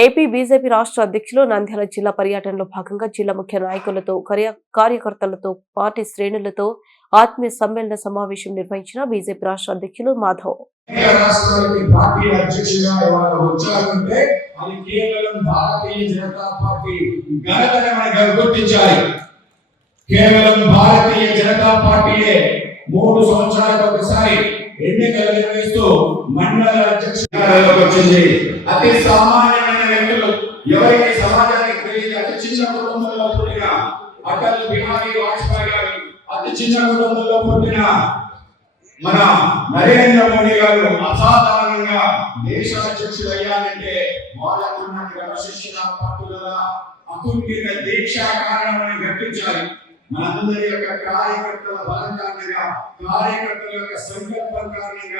AP BJP రాష్ట్ర అధ్యక్షులు నంద్యాల జిల్లా పర్యటనలో భాగంగా జిల్లా ముఖ్య నాయకులతో కార్యకర్తలతో పార్టీ శ్రేణులతో ఆత్మీయ సమ్మేళన సమావేశం నిర్వహించిన బీజేపీ రాష్ట్ర అధ్యక్షులు మాధవ్. ఎన్నికలు నిర్వహిస్తూ మండల అధ్యక్షుడిగా వచ్చింది. అతి సామాన్యమైన వ్యక్తులు ఎవరికి సమాజానికి తెలియని అతి చిన్న కుటుంబంలో పుట్టిన అటల్ బిహారీ వాజ్పేయి గారు, అతి చిన్న కుటుంబంలో పుట్టిన మన నరేంద్ర మోడీ గారు అసాధారణంగా దేశ అధ్యక్షుడు అయ్యారంటే వాళ్ళకున్న క్రమశిక్షణ, పట్టుదల, అకుంఠిత దీక్ష కారణమని గుర్తించాలి. మనందరి యొక్క కార్యకర్తల బలం కారణంగా, కార్యకర్తల యొక్క సంకల్పం కారణంగా